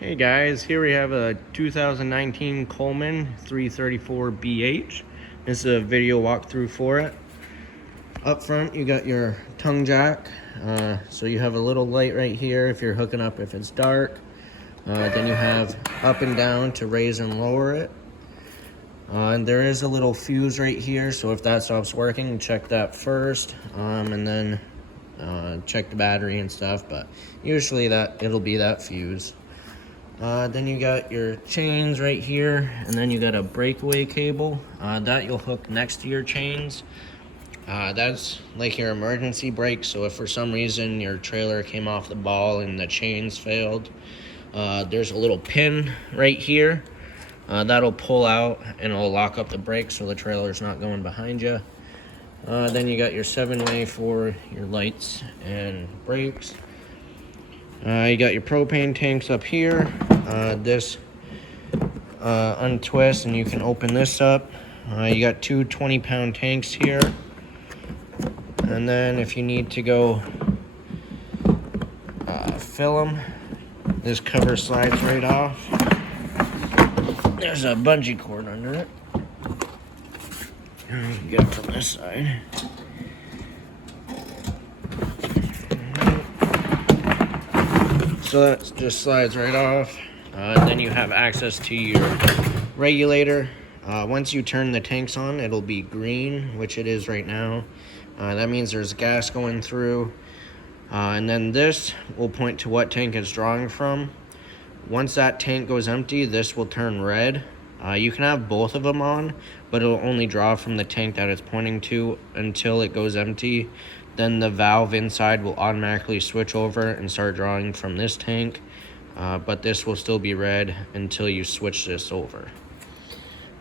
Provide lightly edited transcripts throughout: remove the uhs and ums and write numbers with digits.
Hey guys, here we have a 2019 Coleman 334BH. This is a video walkthrough for it. Up front you got your tongue jack, so you have a little light right here if you're hooking up if it's dark. Then you have up and down to raise and lower it. And there is a little fuse right here, so if that stops working, check that first, and then check the battery and stuff, but usually it'll be that fuse. Then you got your chains right here, and then you got a breakaway cable that you'll hook next to your chains. That's like your emergency brake, so if for some reason your trailer came off the ball and the chains failed, there's a little pin right here that'll pull out and it'll lock up the brake so the trailer's not going behind you. Then you got your 7-way for your lights and brakes. You got your propane tanks up here. This untwists and you can open this up. You got two 20-pound tanks here. And then if you need to go fill them, this cover slides right off. There's a bungee cord under it. You can get it from this side. So that just slides right off. Then you have access to your regulator. Once you turn the tanks on, it'll be green, which it is right now. That means there's gas going through. And then this will point to what tank it's drawing from. Once that tank goes empty, this will turn red. You can have both of them on, but it'll only draw from the tank that it's pointing to until it goes empty. Then the valve inside will automatically switch over and start drawing from this tank, but this will still be red until you switch this over.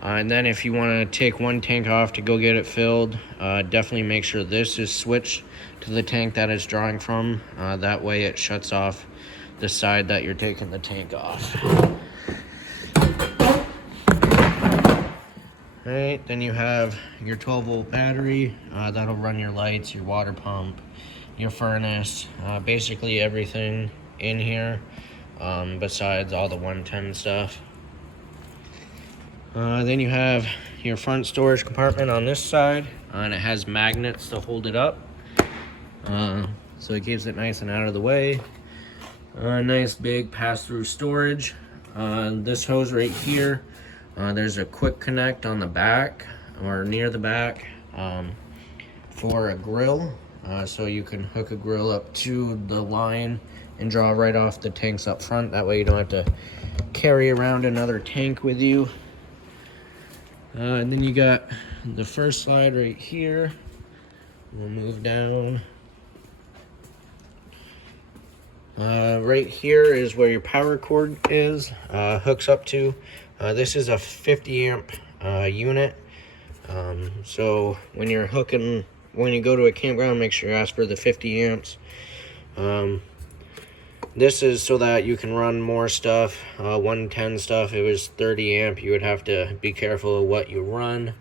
And then if you want to take one tank off to go get it filled, definitely make sure this is switched to the tank that it's drawing from. That way it shuts off the side that you're taking the tank off. Alright, then you have your 12-volt battery. That'll run your lights, your water pump, your furnace, basically everything in here, besides all the 110 stuff. Then you have your front storage compartment on this side, and it has magnets to hold it up, so it keeps it nice and out of the way. Nice big pass-through storage. This hose right here, there's a quick connect on the back or near the back for a grill, so you can hook a grill up to the line and draw right off the tanks up front. That way you don't have to carry around another tank with you. And then you got the first slide right here. We'll move down. Right here is where your power cord is, hooks up to. This is a 50 amp unit. So when you go to a campground, make sure you ask for the 50 amps. This is so that you can run more stuff. 110 stuff, it was 30 amp. You would have to be careful of what you run.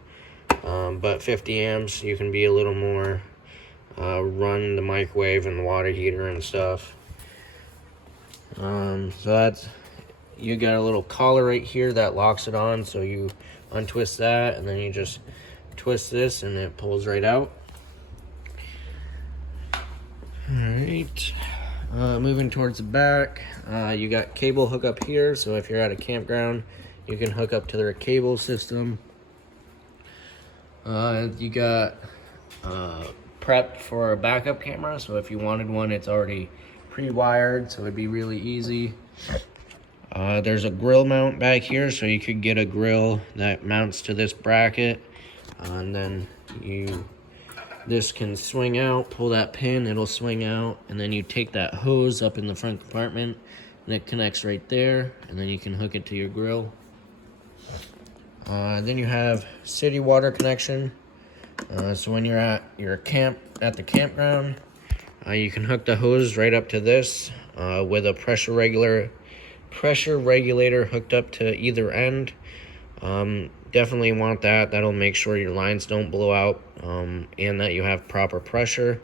But 50 amps, you can be a little more, run the microwave and the water heater and stuff. So you got a little collar right here that locks it on, so you untwist that and then you just twist this and it pulls right out. Alright, moving towards the back, you got cable hookup here, so if you're at a campground you can hook up to their cable system. You got prepped for a backup camera, so if you wanted one, it's already pre-wired, so it'd be really easy. There's a grill mount back here, so you could get a grill that mounts to this bracket, and then this can swing out. Pull that pin, it'll swing out, and then you take that hose up in the front compartment and it connects right there, and then you can hook it to your grill. Then you have city water connection, so when you're at the campground, you can hook the hose right up to this with a pressure regulator hooked up to either end. Definitely want that. That'll make sure your lines don't blow out, and that you have proper pressure.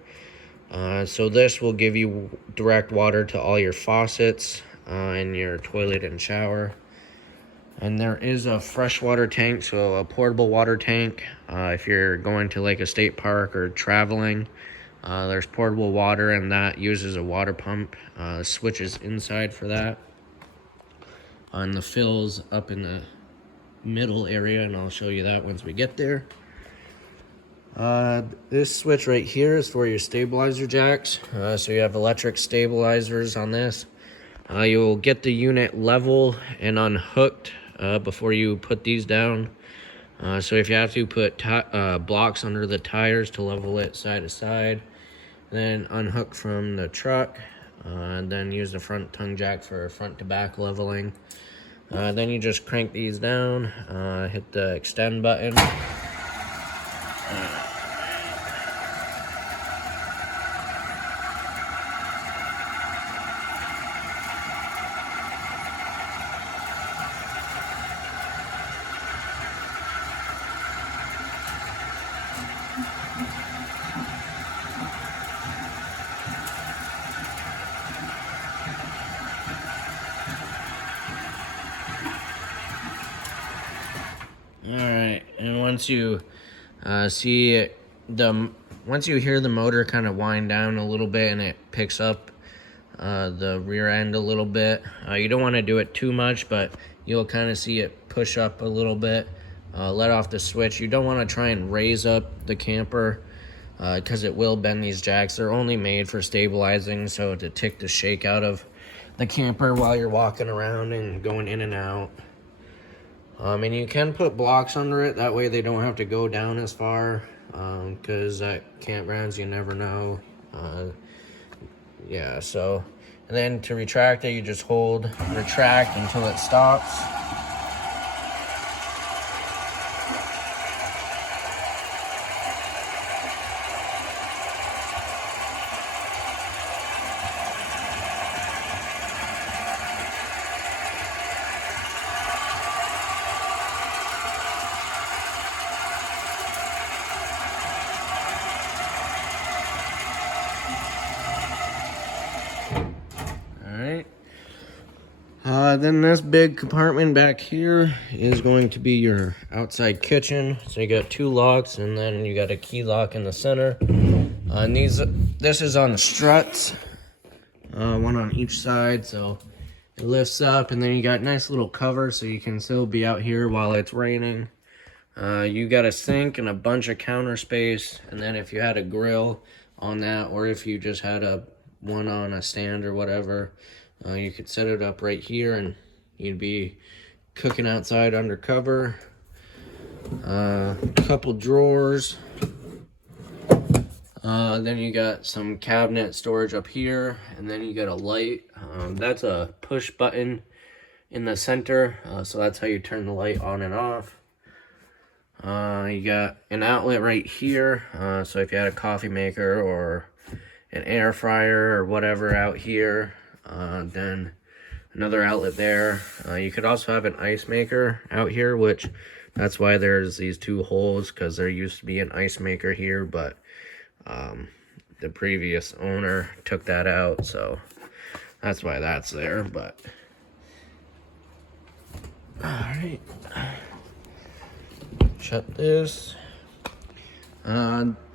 So this will give you direct water to all your faucets, in your toilet and shower. And there is a freshwater tank, so a portable water tank. If you're going to like a state park or traveling, there's portable water, and that uses a water pump. Switch is inside for that. And the fill's up in the middle area, and I'll show you that once we get there. This switch right here is for your stabilizer jacks. So you have electric stabilizers on this. You'll get the unit level and unhooked before you put these down. So if you have to put blocks under the tires to level it side to side, then unhook from the truck, and then use the front tongue jack for front to back leveling. Then you just crank these down, hit the extend button. Alright, and once you once you hear the motor kind of wind down a little bit and it picks up the rear end a little bit, you don't want to do it too much, but you'll kind of see it push up a little bit. Let off the switch. You don't want to try and raise up the camper because it will bend these jacks. They're only made for stabilizing, so to take the shake out of the camper while you're walking around and going in and out. And you can put blocks under it, that way they don't have to go down as far, because at campgrounds you never know. Yeah, so, and then to retract it, you just hold retract until it stops. Then this big compartment back here is going to be your outside kitchen. So you got two locks, and then you got a key lock in the center. And this is on struts, one on each side, so it lifts up, and then you got nice little cover so you can still be out here while it's raining. You got a sink and a bunch of counter space, and then if you had a grill on that, or if you just had one on a stand or whatever, you could set it up right here and you'd be cooking outside under cover. Couple drawers. Then you got some cabinet storage up here, and then you got a light. That's a push button in the center, so that's how you turn the light on and off. You got an outlet right here, so if you had a coffee maker or an air fryer or whatever out here, then another outlet there. You could also have an ice maker out here, which that's why there's these two holes, because there used to be an ice maker here, but the previous owner took that out, so that's why that's there. But all right, shut this.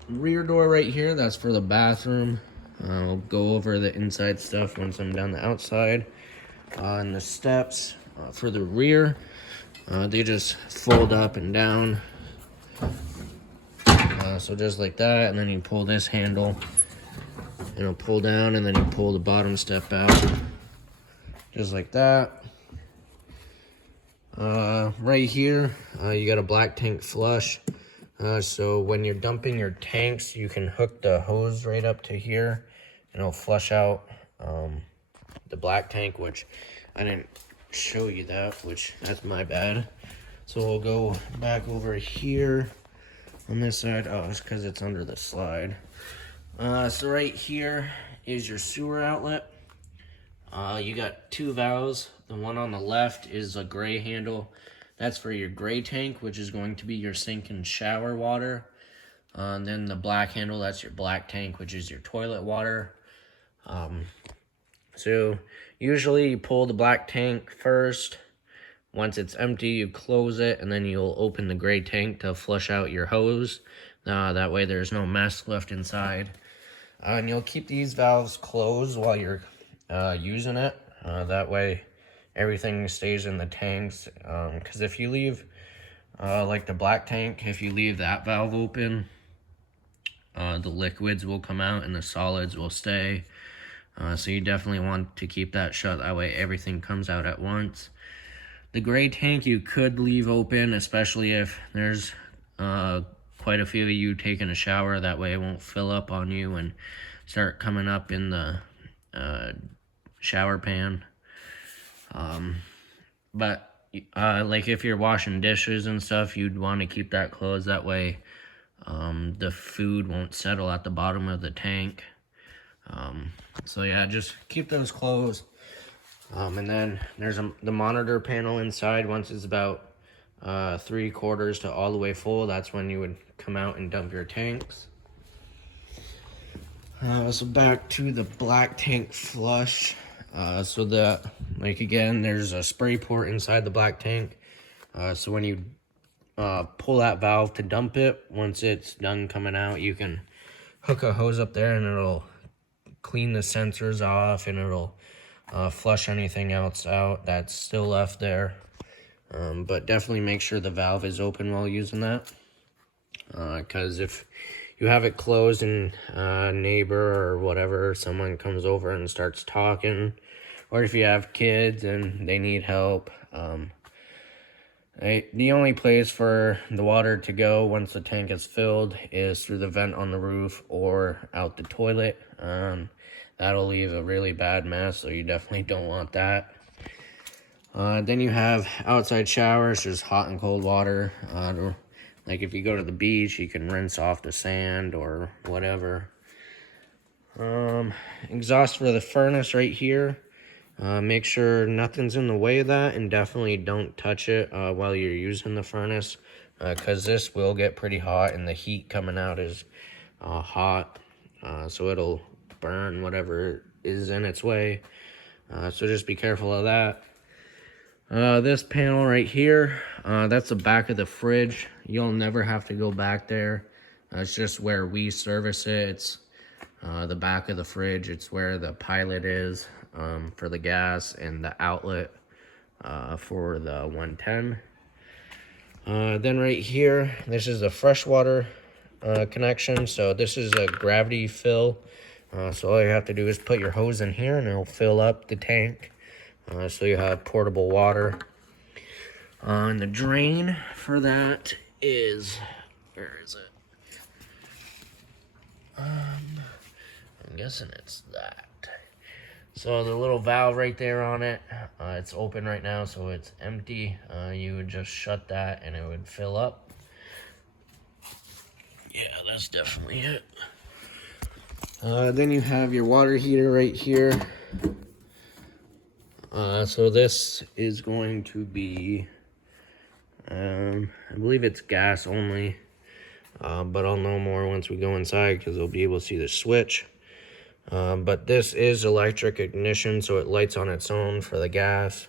Rear door right here, that's for the bathroom. I'll go over the inside stuff once I'm down the outside. And the steps for the rear, they just fold up and down. So just like that, and then you pull this handle, and it'll pull down, and then you pull the bottom step out, just like that. Right here, you got a black tank flush. So when you're dumping your tanks, you can hook the hose right up to here, and it'll flush out the black tank, which I didn't show you that, which that's my bad. So we'll go back over here on this side. Oh, it's because it's under the slide. So right here is your sewer outlet. You got two valves. The one on the left is a gray handle. That's for your gray tank, which is going to be your sink and shower water. And then the black handle, that's your black tank, which is your toilet water. So usually you pull the black tank first. Once it's empty, you close it, and then you'll open the gray tank to flush out your hose. That way there's no mess left inside. And you'll keep these valves closed while you're using it. That way everything stays in the tanks. Because if you leave, like the black tank, if you leave that valve open, the liquids will come out and the solids will stay. So you definitely want to keep that shut. That way everything comes out at once. The gray tank you could leave open, especially if there's quite a few of you taking a shower. That way it won't fill up on you and start coming up in the shower pan. But like if you're washing dishes and stuff, you'd want to keep that closed. That way the food won't settle at the bottom of the tank. So yeah, just keep those closed. And then there's the monitor panel inside. Once it's about 3/4 to all the way full, that's when you would come out and dump your tanks. So back to the black tank flush. So that, like again, there's a spray port inside the black tank. So when you pull that valve to dump it, once it's done coming out, you can hook a hose up there and it'll clean the sensors off, and it'll flush anything else out that's still left there. But definitely make sure the valve is open while using that, because if you have it closed and a neighbor or whatever, someone comes over and starts talking, or if you have kids and they need help, the only place for the water to go once the tank is filled is through the vent on the roof or out the toilet. That'll leave a really bad mess, so you definitely don't want that. Then you have outside showers. There's hot and cold water. Like if you go to the beach, you can rinse off the sand or whatever. Exhaust for the furnace right here. Make sure nothing's in the way of that, and definitely don't touch it while you're using the furnace, because this will get pretty hot and the heat coming out is hot, so it'll burn whatever is in its way. So just be careful of that. This panel right here, that's the back of the fridge. You'll never have to go back there. It's just where we service it. It's the back of the fridge. It's where the pilot is for the gas, and the outlet for the 110. Then right here, this is a freshwater connection. So this is a gravity fill. So all you have to do is put your hose in here and it'll fill up the tank. So you have portable water. And the drain for that is, where is it? I'm guessing it's that. So the little valve right there on it, it's open right now, so it's empty. You would just shut that and it would fill up. Yeah, that's definitely it. Then you have your water heater right here. So this is going to be, I believe it's gas only, but I'll know more once we go inside because I'll be able to see the switch. But this is electric ignition, so it lights on its own for the gas,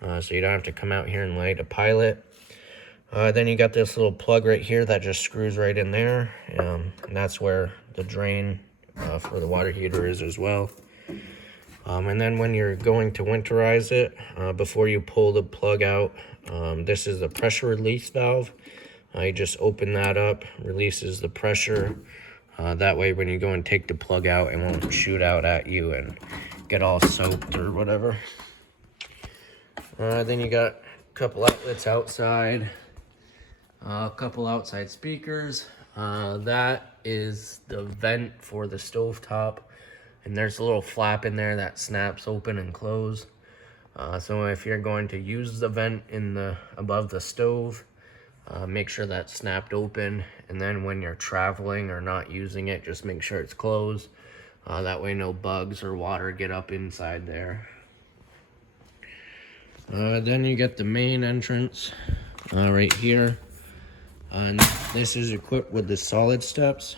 so you don't have to come out here and light a pilot. Then you got this little plug right here that just screws right in there, and that's where the drain for the water heater is as well. And then when you're going to winterize it, before you pull the plug out, this is the pressure release valve. You just open that up, releases the pressure. That way when you go and take the plug out, it won't shoot out at you and get all soaked or whatever. Then you got a couple outlets outside, a couple outside speakers. That is the vent for the stovetop, and there's a little flap in there that snaps open and close. So if you're going to use the vent in the above the stove, make sure that's snapped open, and then when you're traveling or not using it, just make sure it's closed. That way no bugs or water get up inside there. Then you get the main entrance right here. And this is equipped with the solid steps,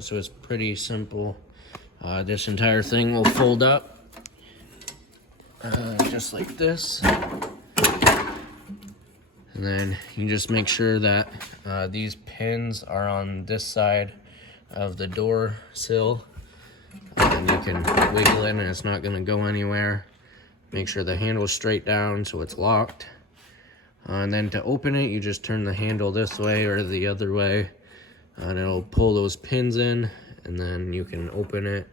so it's pretty simple. This entire thing will fold up, just like this. And then you just make sure that these pins are on this side of the door sill. And you can wiggle it and it's not going to go anywhere. Make sure the handle's straight down so it's locked. And then to open it, you just turn the handle this way or the other way. And it'll pull those pins in, and then you can open it.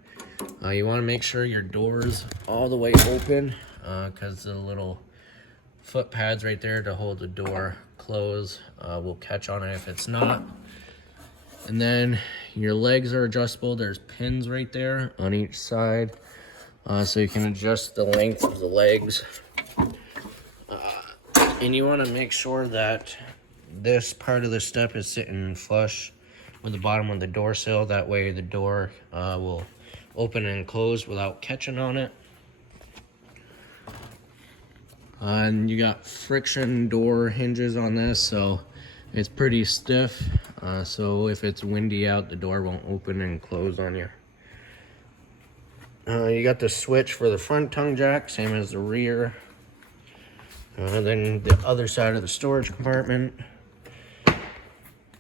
You want to make sure your door's all the way open, because the little foot pads right there to hold the door closed will catch on it if it's not. And then your legs are adjustable. There's pins right there on each side, so you can adjust the length of the legs. And you want to make sure that this part of the step is sitting flush with the bottom of the door sill. That way the door will open and close without catching on it. And you got friction door hinges on this, so it's pretty stiff. So if it's windy out, the door won't open and close on you. You got the switch for the front tongue jack, same as the rear. Then the other side of the storage compartment.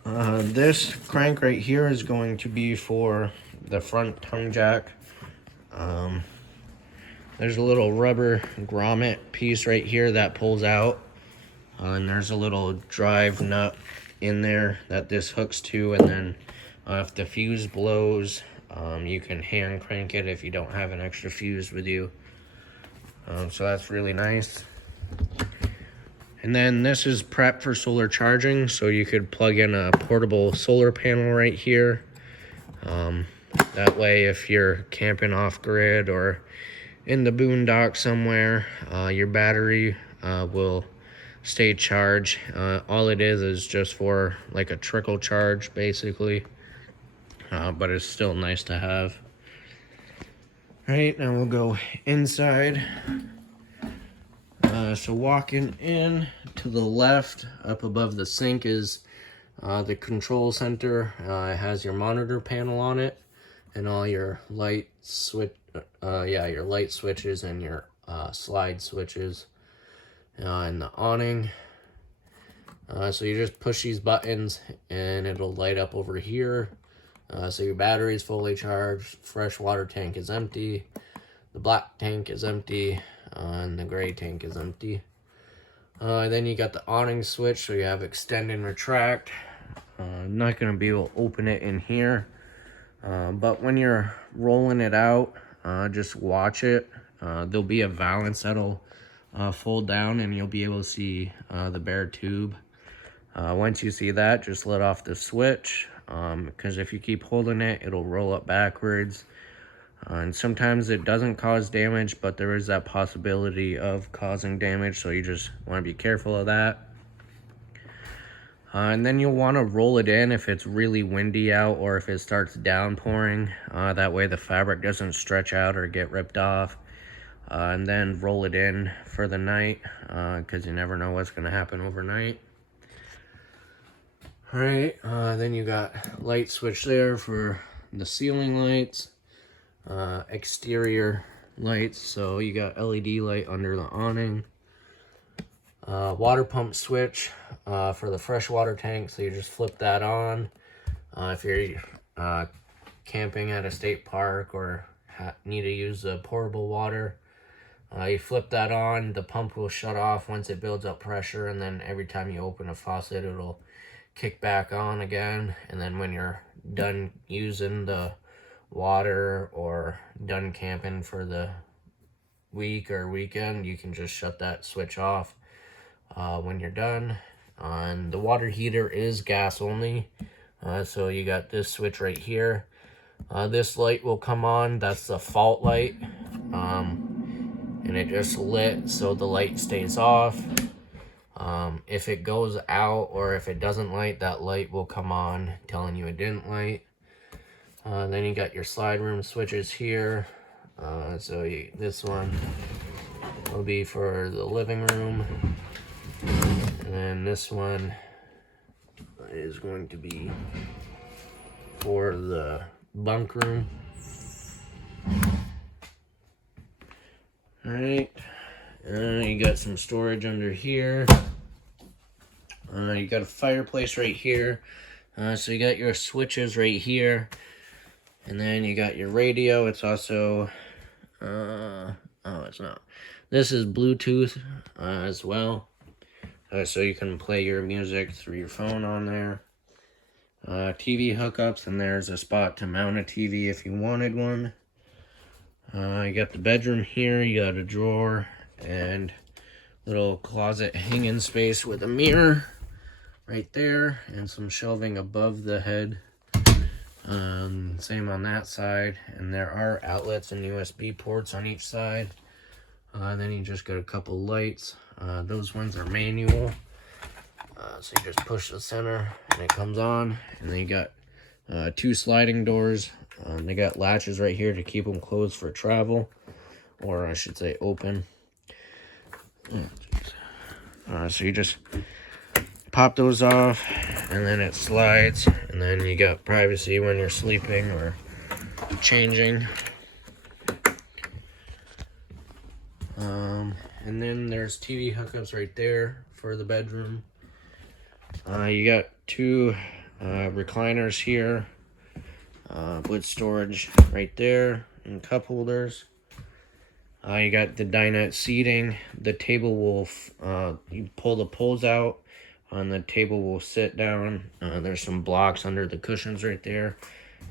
This crank right here is going to be for the front tongue jack. There's a little rubber grommet piece right here that pulls out. And there's a little drive nut in there that this hooks to. And then if the fuse blows, you can hand crank it if you don't have an extra fuse with you. So that's really nice. And then this is prep for solar charging, so you could plug in a portable solar panel right here. That way, if you're camping off grid or in the boondock somewhere, your battery will stay charged. All it is just for like a trickle charge, basically. But it's still nice to have. All right, now we'll go inside. So walking in to the left, up above the sink is the control center. It has your monitor panel on it, and all your light switch, your light switches and your slide switches, and the awning. So you just push these buttons, and it'll light up over here. So your battery is fully charged. Fresh water tank is empty. The black tank is empty. And the gray tank is empty. Then you got the awning switch, so you have extend and retract. I'm not going to be able to open it in here, but when you're rolling it out, just watch it. There'll be a valance that'll fold down, and you'll be able to see the bare tube. Once you see that, just let off the switch, because if you keep holding it, it'll roll up backwards. And sometimes it doesn't cause damage, but there is that possibility of causing damage, so you just want to be careful of that. And then you'll want to roll it in if it's really windy out or if it starts downpouring. That way the fabric doesn't stretch out or get ripped off. And then roll it in for the night, because you never know what's going to happen overnight. Alright, then you got light switch there for the ceiling lights. Exterior lights, so you got LED light under the awning. Water pump switch for the freshwater tank, so you just flip that on. If you're camping at a state park or need to use the portable water, you flip that on. The pump will shut off once it builds up pressure, and then every time you open a faucet, it'll kick back on again. And then when you're done using the water or done camping for the week or weekend, you can just shut that switch off when you're done. And the water heater is gas only, so you got this switch right here. This light will come on. That's the fault light, and it just lit so the light stays off. If it goes out or if it doesn't light, that light will come on telling you it didn't light. Then you got your slide room switches here. This one will be for the living room. And then this one is going to be for the bunk room. Alright, You got some storage under here. You got a fireplace right here. So you got your switches right here. And then you got your radio. It's also, oh, it's not. This is Bluetooth as well. So you can play your music through your phone on there. TV hookups, and there's a spot to mount a TV if you wanted one. You got the bedroom here. You got a drawer and little closet hanging space with a mirror right there, and some shelving above the head. Same on that side, and there are outlets and USB ports on each side. Then you just got a couple lights. Those ones are manual. So you just push the center and it comes on. And then you got 2 sliding doors. They got latches right here to keep them closed for travel, or I should say open. So you just pop those off, and then it slides, and then you got privacy when you're sleeping or changing. And then there's TV hookups right there for the bedroom. You got 2 recliners here with storage right there and cup holders. You got the dinette seating. The table will, you pull the poles out, and the table will sit down. There's some blocks under the cushions right there.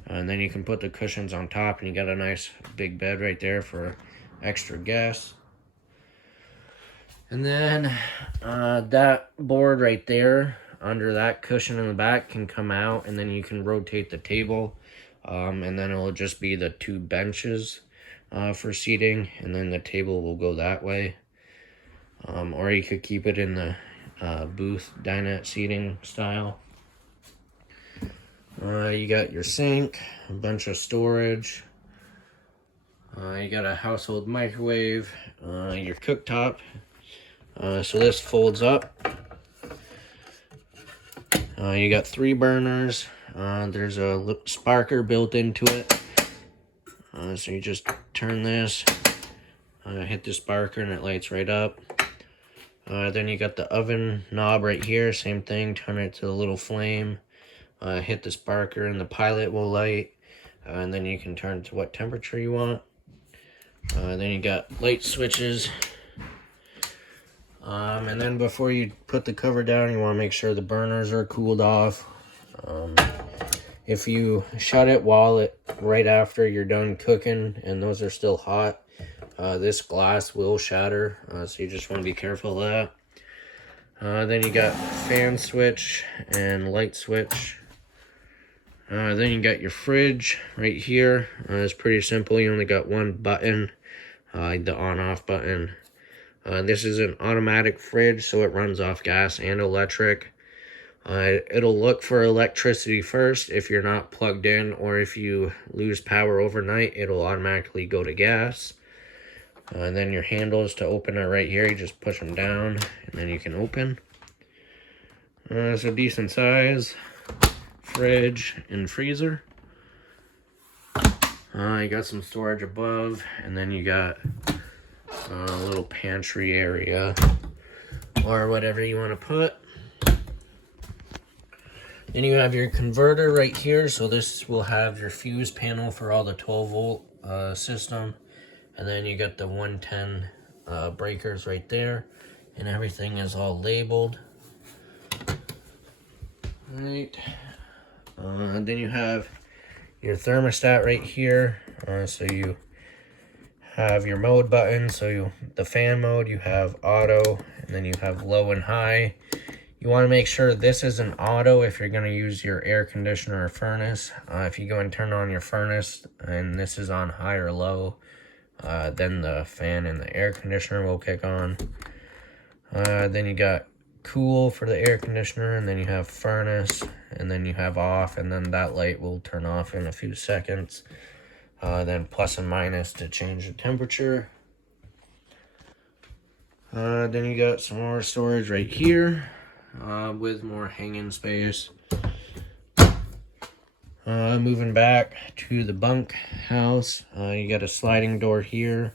And then you can put the cushions on top, and you got a nice big bed right there for extra guests. And then that board right there under that cushion in the back can come out, and then you can rotate the table. And then it'll just be the 2 benches for seating, and then the table will go that way. Or you could keep it in the booth dinette seating style. You got your sink, a bunch of storage. You got a household microwave, your cooktop. So this folds up. You got 3 burners. There's a sparker built into it. So you just turn this, hit the sparker, and it lights right up. Then you got the oven knob right here. Same thing, turn it to the little flame. Hit the sparker, and the pilot will light. And then you can turn it to what temperature you want. Then you got light switches. And then before you put the cover down, you want to make sure the burners are cooled off. If you shut it right after you're done cooking and those are still hot, this glass will shatter. So you just want to be careful of that. Then you got fan switch and light switch. Then you got your fridge right here. It's pretty simple. You only got 1 button, the on-off button. This is an automatic fridge, so it runs off gas and electric. It'll look for electricity first if you're not plugged in, or if you lose power overnight, it'll automatically go to gas. And then your handles to open it right here, you just push them down, and then you can open. It's a decent size fridge and freezer. You got some storage above, and then you got a little pantry area or whatever you want to put. Then you have your converter right here, so this will have your fuse panel for all the 12-volt system, and then you got the 110 breakers right there, and everything is all labeled. Right. Then you have your thermostat right here, so you have your mode button. So the fan mode, you have auto, and then you have low and high. You want to make sure this is an auto if you're going to use your air conditioner or furnace. If you go and turn on your furnace and this is on high or low, then the fan and the air conditioner will kick on. Then you got cool for the air conditioner, and then you have furnace, and then you have off, and then that light will turn off in a few seconds. Then plus and minus to change the temperature. Then you got some more storage right here with more hanging space. Moving back to the bunk house, you got a sliding door here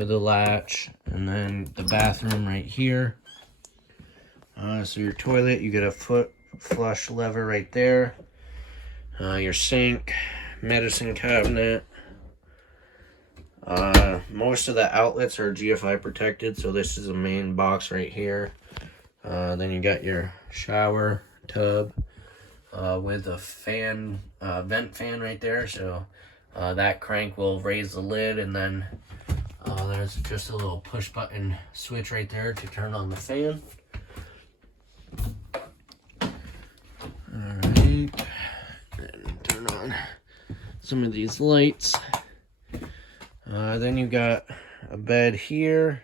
with a latch, and then the bathroom right here. So your toilet, you get a foot flush lever right there. Your sink, medicine cabinet. Most of the outlets are GFI protected, so this is the main box right here. Then you got your shower tub with a fan, vent fan right there. So that crank will raise the lid, and then there's just a little push button switch right there to turn on the fan. Alright, and turn on some of these lights. Then you got a bed here.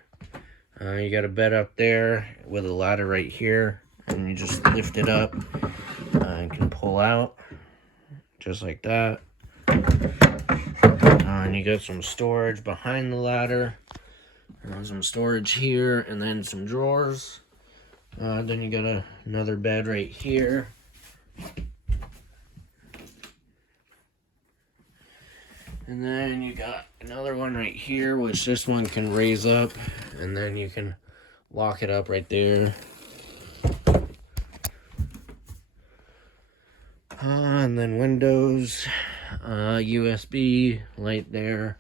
You got a bed up there with a ladder right here, and you just lift it up and can pull out just like that. And you got some storage behind the ladder, some storage here, and then some drawers. Then you got another bed right here. And then you got another one right here, which this one can raise up, and then you can lock it up right there. And then windows, USB light there.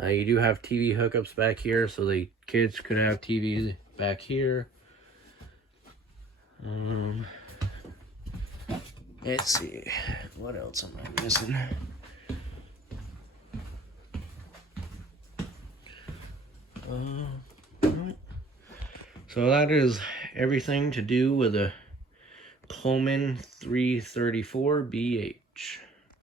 You do have TV hookups back here, so the kids could have TV back here. Let's see, what else am I missing? So that is everything to do with a Coleman 334BH.